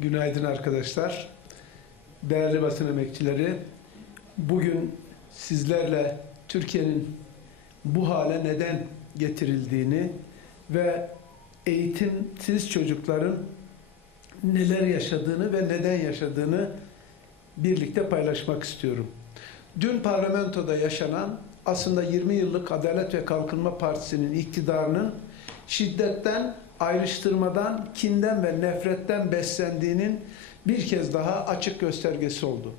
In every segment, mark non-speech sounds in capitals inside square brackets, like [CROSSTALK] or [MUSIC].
Günaydın arkadaşlar. Değerli basın emekçileri. Bugün sizlerle Türkiye'nin bu hale neden getirildiğini ve eğitimsiz çocukların neler yaşadığını ve neden yaşadığını birlikte paylaşmak istiyorum. Dün parlamentoda yaşanan aslında 20 yıllık Adalet ve Kalkınma Partisi'nin iktidarının şiddetten, ayrıştırmadan, kinden ve nefretten beslendiğinin bir kez daha açık göstergesi oldu.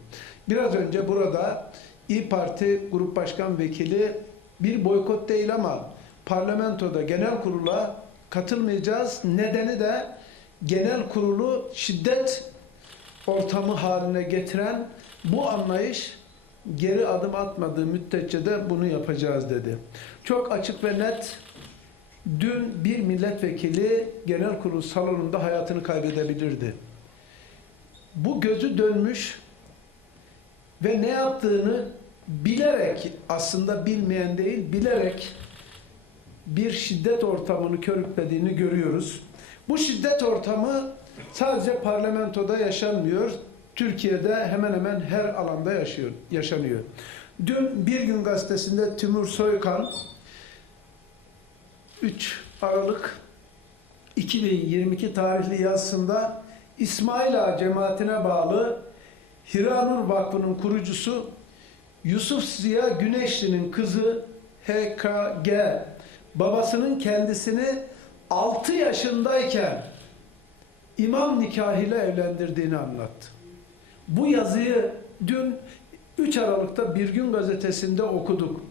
Biraz önce burada İyi Parti Grup Başkan Vekili bir boykot değil ama parlamentoda genel kurula katılmayacağız. Nedeni de genel kurulu şiddet ortamı haline getiren bu anlayış geri adım atmadığı müddetçe de bunu yapacağız dedi. Çok açık ve net dün bir milletvekili genel kurul salonunda hayatını kaybedebilirdi. Bu gözü dönmüş ve ne yaptığını bilerek aslında bilmeyen değil bilerek bir şiddet ortamını körüklediğini görüyoruz. Bu şiddet ortamı sadece parlamentoda yaşanmıyor. Türkiye'de hemen hemen her alanda yaşıyor, yaşanıyor. Dün Bir Gün Gazetesi'nde Timur Soykan 3 Aralık 2022 tarihli yazısında İsmail Ağa cemaatine bağlı Hiranur Vakfı'nın kurucusu Yusuf Ziya Güneşli'nin kızı HKG babasının kendisini 6 yaşındayken imam nikahıyla evlendirdiğini anlattı. Bu yazıyı dün 3 Aralık'ta Bir Gün Gazetesi'nde okuduk.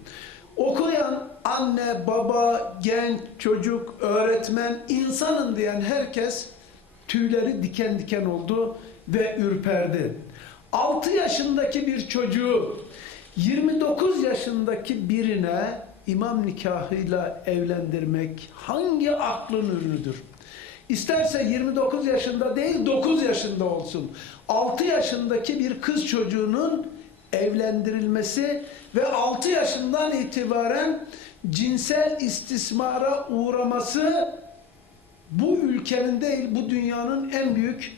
Okuyan anne, baba, genç, çocuk, öğretmen, insanın diyen herkes tüyleri diken diken oldu ve ürperdi. 6 yaşındaki bir çocuğu 29 yaşındaki birine imam nikahıyla evlendirmek hangi aklın ürünüdür? İsterse 29 yaşında değil 9 yaşında olsun. 6 yaşındaki bir kız çocuğunun evlendirilmesi ve 6 yaşından itibaren cinsel istismara uğraması bu ülkenin değil bu dünyanın en büyük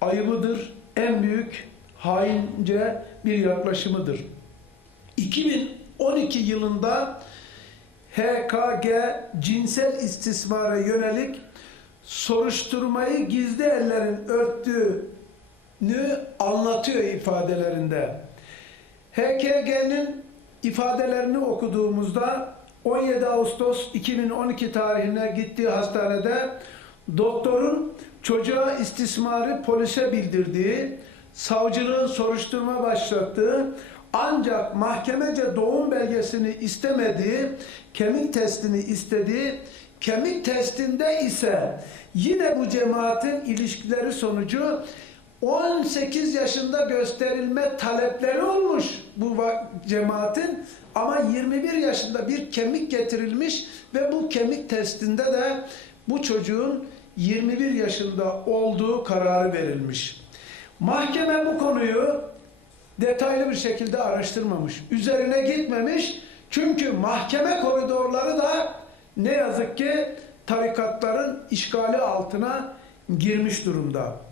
ayıbıdır. En büyük haince bir yaklaşımıdır. 2012 yılında HKG cinsel istismara yönelik soruşturmayı gizli ellerin örttüğünü anlatıyor ifadelerinde. HKG'nin ifadelerini okuduğumuzda 17 Ağustos 2012 tarihine gittiği hastanede doktorun çocuğa istismarı polise bildirdiği, savcılığın soruşturma başlattığı ancak mahkemece doğum belgesini istemediği, kemik testini istediği, kemik testinde ise yine bu cemaatin ilişkileri sonucu 18 yaşında gösterilme talepleri olmuş bu cemaatin ama 21 yaşında bir kemik getirilmiş ve bu kemik testinde de bu çocuğun 21 yaşında olduğu kararı verilmiş. Mahkeme bu konuyu detaylı bir şekilde araştırmamış. Üzerine gitmemiş. Çünkü mahkeme koridorları da ne yazık ki tarikatların işgali altına girmiş durumda.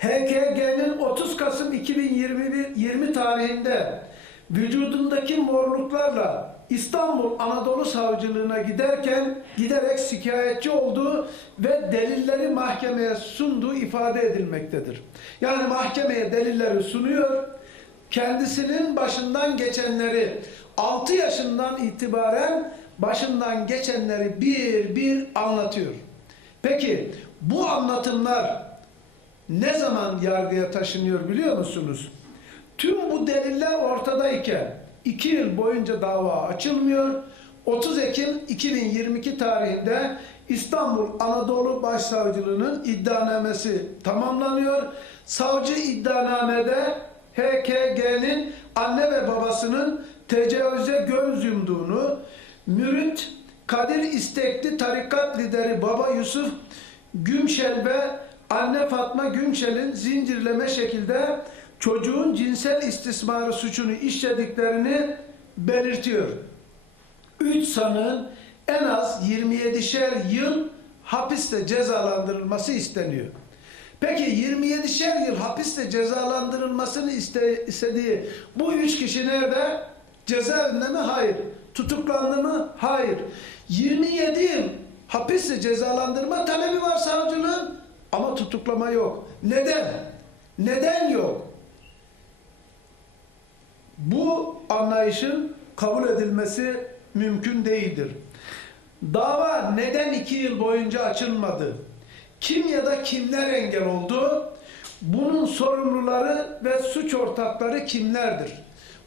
HKG'nin 30 Kasım 2021 20 tarihinde vücudundaki morluklarla İstanbul Anadolu Savcılığına giderken giderek şikayetçi olduğu ve delilleri mahkemeye sunduğu ifade edilmektedir. Yani mahkemeye delilleri sunuyor, kendisinin başından geçenleri 6 yaşından itibaren başından geçenleri bir bir anlatıyor. Peki bu anlatımlar ne zaman yargıya taşınıyor biliyor musunuz? Tüm bu deliller ortadayken 2 yıl boyunca dava açılmıyor. 30 Ekim 2022 tarihinde İstanbul Anadolu Başsavcılığı'nın iddianamesi tamamlanıyor. Savcı iddianamede HKG'nin anne ve babasının tecavüze göz yumduğunu, mürit Kadir İstekli tarikat lideri Baba Yusuf Gümşel ve anne Fatma Gümşel'in zincirleme şekilde çocuğun cinsel istismarı suçunu işlediklerini belirtiyor. Üç sanığın en az 27'şer yıl hapiste cezalandırılması isteniyor. Peki 27'şer yıl hapiste cezalandırılmasını iste, istediği bu üç kişi nerede? Cezaevinde mi? Hayır. Tutuklandı mı? Hayır. 27 yıl hapiste cezalandırma talebi var savcılığın ama tutuklama yok. Neden? Neden yok? Bu anlayışın kabul edilmesi mümkün değildir. Dava neden iki yıl boyunca açılmadı? Kim ya da kimler engel oldu? Bunun sorumluları ve suç ortakları kimlerdir?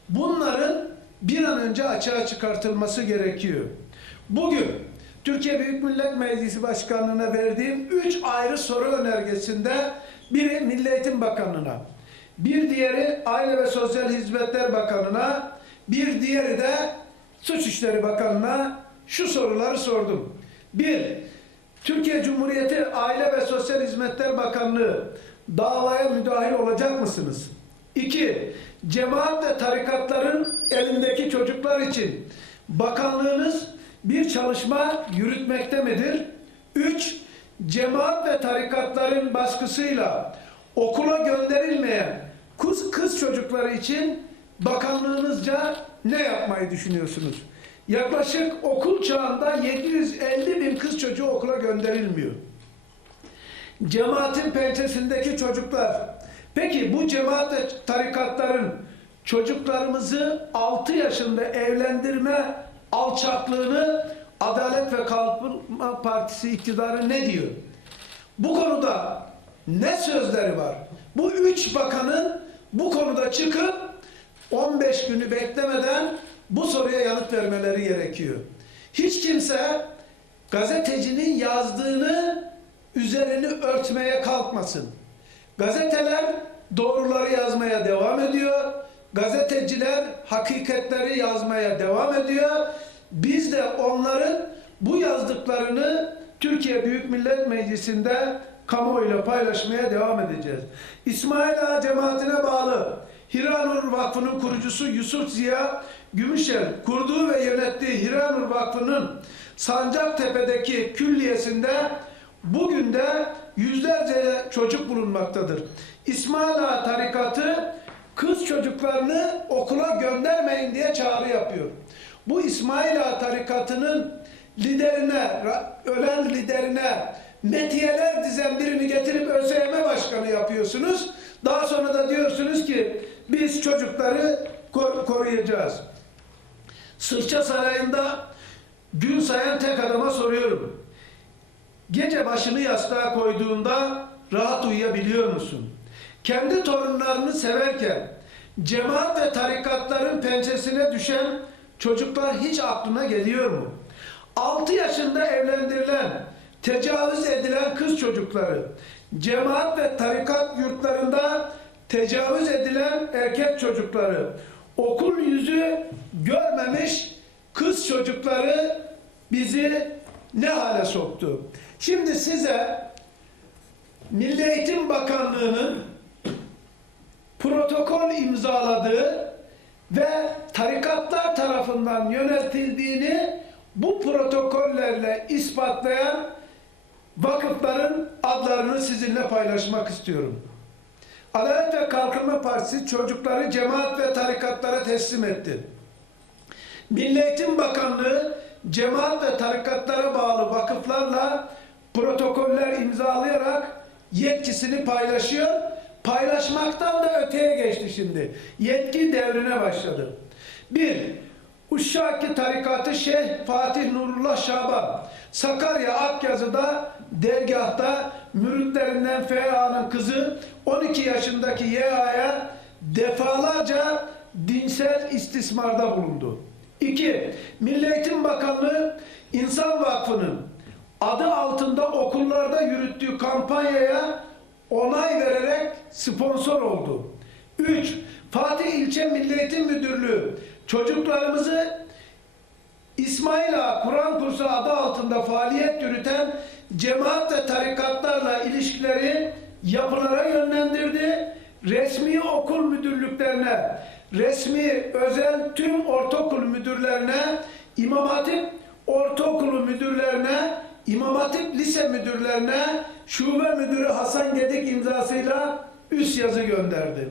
Bunların bir an önce açığa çıkartılması gerekiyor. Bugün Türkiye Büyük Millet Meclisi Başkanlığı'na verdiğim üç ayrı soru önergesinde biri Milli Eğitim Bakanlığı'na, bir diğeri Aile ve Sosyal Hizmetler Bakanlığı'na, bir diğeri de Suç İşleri Bakanlığı'na şu soruları sordum. Bir, Türkiye Cumhuriyeti Aile ve Sosyal Hizmetler Bakanlığı davaya müdahil olacak mısınız? İki, cemaat ve tarikatların elindeki çocuklar için bakanlığınız bir çalışma yürütmekte midir? Üç, cemaat ve tarikatların baskısıyla okula gönderilmeyen kız, kız çocukları için bakanlığınızca ne yapmayı düşünüyorsunuz? Yaklaşık okul çağında 750 bin kız çocuğu okula gönderilmiyor. Cemaatin pençesindeki çocuklar. Peki bu cemaat ve tarikatların çocuklarımızı 6 yaşında evlendirme alçaklığını Adalet ve Kalkınma Partisi iktidarı ne diyor? Bu konuda ne sözleri var? Bu üç bakanın bu konuda çıkıp 15 günü beklemeden bu soruya yanıt vermeleri gerekiyor. Hiç kimse gazetecinin yazdığını üzerini örtmeye kalkmasın. Gazeteler doğruları yazmaya devam ediyor. Gazeteciler hakikatleri yazmaya devam ediyor. Biz de onların bu yazdıklarını Türkiye Büyük Millet Meclisi'nde kamuoyuyla paylaşmaya devam edeceğiz. İsmail Ağa cemaatine bağlı Hiranur Vakfı'nın kurucusu Yusuf Ziya Gümüşel kurduğu ve yönettiği Hiranur Vakfı'nın Sancaktepe'deki külliyesinde bugün de yüzlerce çocuk bulunmaktadır. İsmail Ağa tarikatı kız çocuklarını okula göndermeyin diye çağrı yapıyor. Bu İsmail Ağa tarikatının liderine, ölen liderine metiyeler dizen birini getirip ÖSYM başkanı yapıyorsunuz. Daha sonra da diyorsunuz ki biz çocukları kor- koruyacağız. Sırça Sarayı'nda gün sayan tek adama soruyorum. Gece başını yastığa koyduğunda rahat uyuyabiliyor musun? Kendi torunlarını severken cemaat ve tarikatların pençesine düşen çocuklar hiç aklına geliyor mu? 6 yaşında evlendirilen, tecavüz edilen kız çocukları, cemaat ve tarikat yurtlarında tecavüz edilen erkek çocukları, okul yüzü görmemiş kız çocukları bizi ne hale soktu? Şimdi size Milli Eğitim Bakanlığı'nın protokol imzaladığı ve tarikatlar tarafından yönetildiğini bu protokollerle ispatlayan vakıfların adlarını sizinle paylaşmak istiyorum. Adalet ve Kalkınma Partisi çocukları cemaat ve tarikatlara teslim etti. Milli Eğitim Bakanlığı cemaat ve tarikatlara bağlı vakıflarla protokoller imzalayarak yetkisini paylaşıyor. Paylaşmaktan da öteye geçti şimdi. Yetki devrine başladı. Bir, Uşşaki tarikatı Şeyh Fatih Nurullah Şaban Sakarya Akyazı'da dergahta müritlerinden FA'nın kızı 12 yaşındaki YA'ya defalarca dinsel istismarda bulundu. 2. Milli Eğitim Bakanlığı İnsan Vakfı'nın adı altında okullarda yürüttüğü kampanyaya onay vererek sponsor oldu. 3. Fatih İlçe Milli Eğitim Müdürlüğü çocuklarımızı İsmail Ağa Kur'an kursu adı altında faaliyet yürüten cemaat ve tarikatlarla ilişkileri yapılara yönlendirdi. Resmi okul müdürlüklerine, resmi özel tüm ortaokul müdürlerine, İmam Hatip ortaokulu müdürlerine İmam Hatip lise müdürlerine şube müdürü Hasan Gedik imzasıyla üst yazı gönderdi.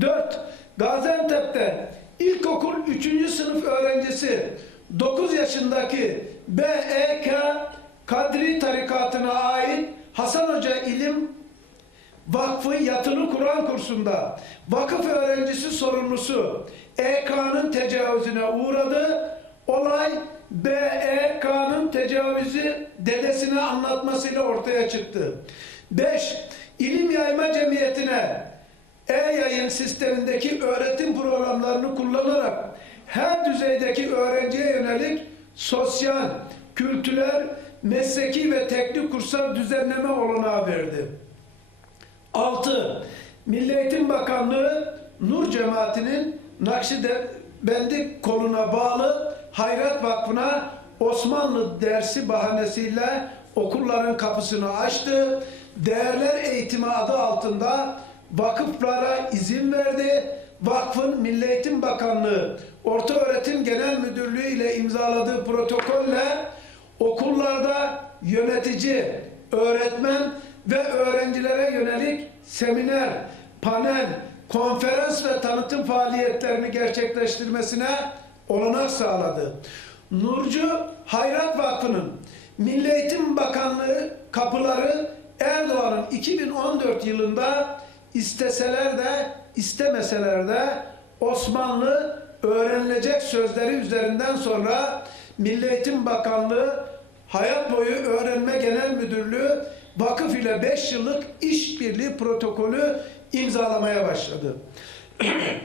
4. Gaziantep'te ilkokul 3. sınıf öğrencisi 9 yaşındaki BEK Kadri tarikatına ait Hasan Hoca İlim Vakfı Yatılı Kur'an kursunda vakıf öğrencisi sorumlusu EK'nın tecavüzüne uğradı. Olay BEK'nın tecavüzü dedesine anlatmasıyla ortaya çıktı. 5. İlim Yayma Cemiyeti'ne e-yayın sistemindeki öğretim programlarını kullanarak her düzeydeki öğrenciye yönelik sosyal, kültürel, mesleki ve teknik kurslar düzenleme olanağı verdi. 6. Milli Eğitim Bakanlığı Nur Cemaati'nin Nakşibendi koluna bağlı Hayrat Vakfı'na Osmanlı dersi bahanesiyle okulların kapısını açtı. Değerler eğitimi adı altında vakıflara izin verdi. Vakfın Milli Eğitim Bakanlığı Orta Öğretim Genel Müdürlüğü ile imzaladığı protokolle okullarda yönetici, öğretmen ve öğrencilere yönelik seminer, panel, konferans ve tanıtım faaliyetlerini gerçekleştirmesine olanak sağladı. Nurcu Hayrat Vakfı'nın Milli Eğitim Bakanlığı kapıları Erdoğan'ın 2014 yılında isteseler de istemeseler de Osmanlı öğrenilecek sözleri üzerinden sonra Milli Eğitim Bakanlığı Hayat Boyu Öğrenme Genel Müdürlüğü vakıf ile 5 yıllık işbirliği protokolü imzalamaya başladı. [CLEARS THROAT]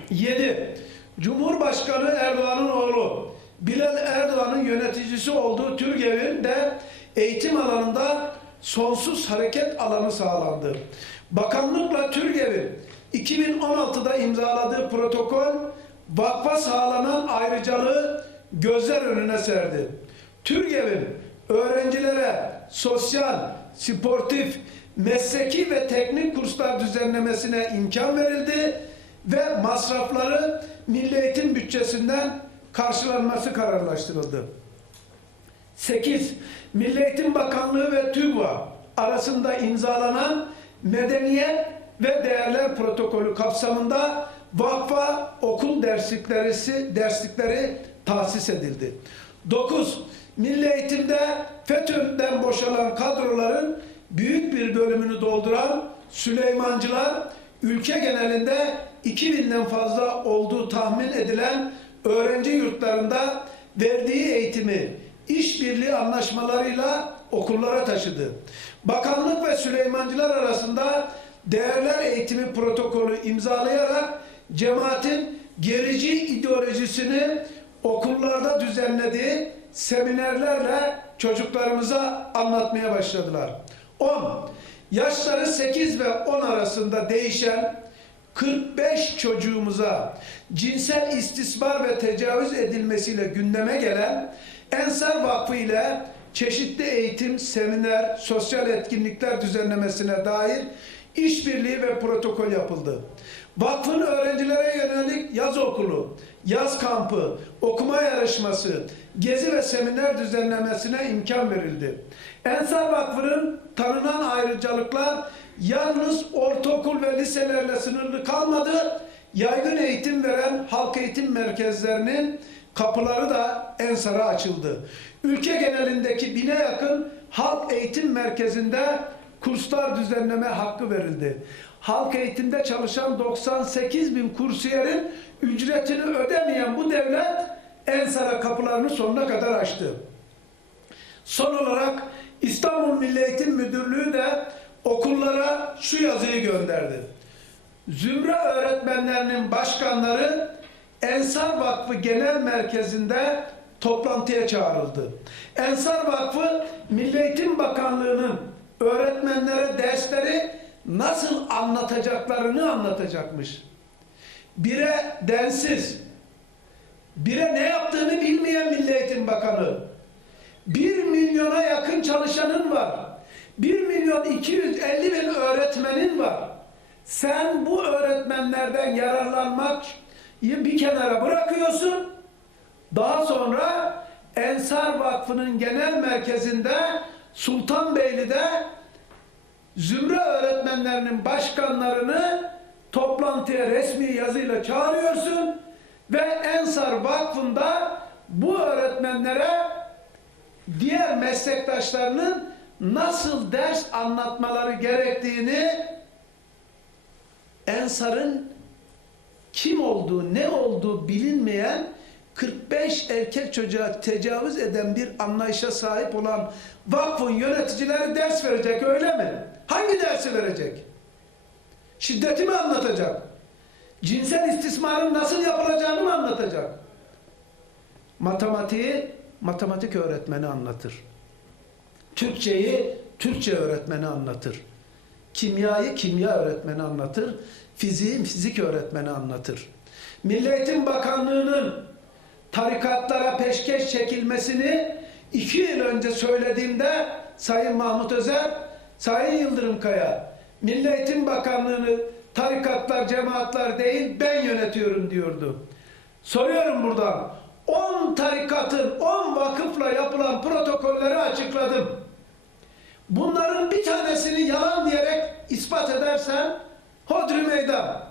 7. Cumhurbaşkanı Erdoğan'ın oğlu Bilal Erdoğan'ın yöneticisi olduğu TÜRGEV'in de eğitim alanında sonsuz hareket alanı sağlandı. Bakanlıkla TÜRGEV'in 2016'da imzaladığı protokol vakfa sağlanan ayrıcalığı gözler önüne serdi. TÜRGEV'in öğrencilere sosyal, sportif, mesleki ve teknik kurslar düzenlemesine imkan verildi ve masrafları Milli Eğitim bütçesinden karşılanması kararlaştırıldı. 8. Milli Eğitim Bakanlığı ve TÜGVA arasında imzalanan Medeniyet ve Değerler Protokolü kapsamında vakfa okul derslikleri, derslikleri tahsis edildi. 9. Milli eğitimde FETÖ'den boşalan kadroların büyük bir bölümünü dolduran Süleymancılar ülke genelinde 2000'den fazla olduğu tahmin edilen öğrenci yurtlarında verdiği eğitimi işbirliği anlaşmalarıyla okullara taşıdı. Bakanlık ve Süleymancılar arasında değerler eğitimi protokolü imzalayarak cemaatin gerici ideolojisini okullarda düzenlediği seminerlerle çocuklarımıza anlatmaya başladılar. 10. Yaşları 8 ve 10 arasında değişen 45 çocuğumuza cinsel istismar ve tecavüz edilmesiyle gündeme gelen Ensar Vakfı ile çeşitli eğitim, seminer, sosyal etkinlikler düzenlemesine dair işbirliği ve protokol yapıldı. Vakfın öğrencilere yönelik yaz okulu, yaz kampı, okuma yarışması, gezi ve seminer düzenlemesine imkan verildi. Ensar Vakfı'nın tanınan ayrıcalıklar yalnız ortaokul ve liselerle sınırlı kalmadı. Yaygın eğitim veren halk eğitim merkezlerinin kapıları da Ensar'a açıldı. Ülke genelindeki bine yakın halk eğitim merkezinde kurslar düzenleme hakkı verildi. Halk eğitimde çalışan 98 bin kursiyerin ücretini ödemeyen bu devlet Ensar'a kapılarını sonuna kadar açtı. Son olarak İstanbul Milli Eğitim Müdürlüğü de okullara şu yazıyı gönderdi. Zümre öğretmenlerinin başkanları Ensar Vakfı Genel Merkezi'nde toplantıya çağrıldı. Ensar Vakfı Milli Eğitim Bakanlığı'nın öğretmenlere dersleri nasıl anlatacaklarını anlatacakmış. Bire densiz, bire ne yaptığını bilmeyen Milli Eğitim Bakanı, bir milyona yakın çalışanın var. 1 milyon 250 bin öğretmenin var. Sen bu öğretmenlerden yararlanmak bir kenara bırakıyorsun. Daha sonra Ensar Vakfı'nın genel merkezinde Sultanbeyli'de Zümre öğretmenlerinin başkanlarını toplantıya resmi yazıyla çağırıyorsun ve Ensar Vakfı'nda bu öğretmenlere diğer meslektaşlarının nasıl ders anlatmaları gerektiğini Ensar'ın kim olduğu, ne olduğu bilinmeyen 45 erkek çocuğa tecavüz eden bir anlayışa sahip olan vakfın yöneticileri ders verecek öyle mi? Hangi dersi verecek? Şiddeti mi anlatacak? Cinsel istismarın nasıl yapılacağını mı anlatacak? Matematiği matematik öğretmeni anlatır. Türkçeyi Türkçe öğretmeni anlatır. Kimyayı kimya öğretmeni anlatır. Fiziği fizik öğretmeni anlatır. Milli Bakanlığı'nın tarikatlara peşkeş çekilmesini iki yıl önce söylediğimde Sayın Mahmut Özer, Sayın Yıldırım Kaya, Milli Bakanlığı'nı tarikatlar, cemaatler değil ben yönetiyorum diyordu. Soruyorum buradan. 10 tarikatın 10 vakıfla yapılan protokolleri açıkladım. Bunların bir tanesini yalan diyerek ispat edersen hodri meydan.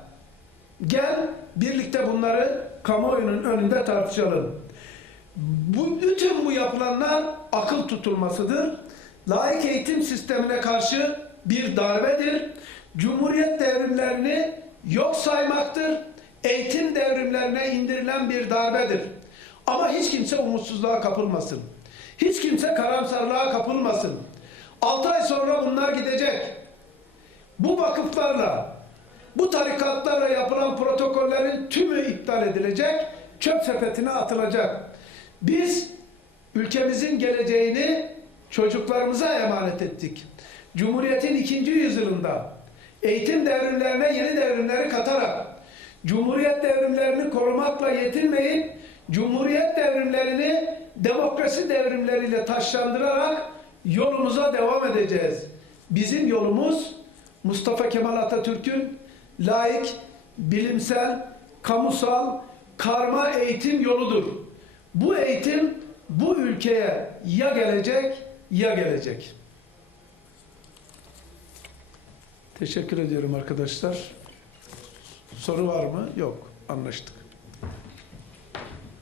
Gel birlikte bunları kamuoyunun önünde tartışalım. Bu, bütün bu yapılanlar akıl tutulmasıdır. Laik eğitim sistemine karşı bir darbedir. Cumhuriyet devrimlerini yok saymaktır. Eğitim devrimlerine indirilen bir darbedir. Ama hiç kimse umutsuzluğa kapılmasın. Hiç kimse karamsarlığa kapılmasın. 6 ay sonra bunlar gidecek. Bu vakıflarla, bu tarikatlarla yapılan protokollerin tümü iptal edilecek, çöp sepetine atılacak. Biz ülkemizin geleceğini çocuklarımıza emanet ettik. Cumhuriyetin ikinci yüzyılında eğitim devrimlerine yeni devrimleri katarak Cumhuriyet devrimlerini korumakla yetinmeyip Cumhuriyet devrimlerini demokrasi devrimleriyle taşlandırarak yolumuza devam edeceğiz. Bizim yolumuz Mustafa Kemal Atatürk'ün laik, bilimsel, kamusal, karma eğitim yoludur. Bu eğitim bu ülkeye ya gelecek ya gelecek. Teşekkür ediyorum arkadaşlar. Soru var mı? Yok. Anlaştık.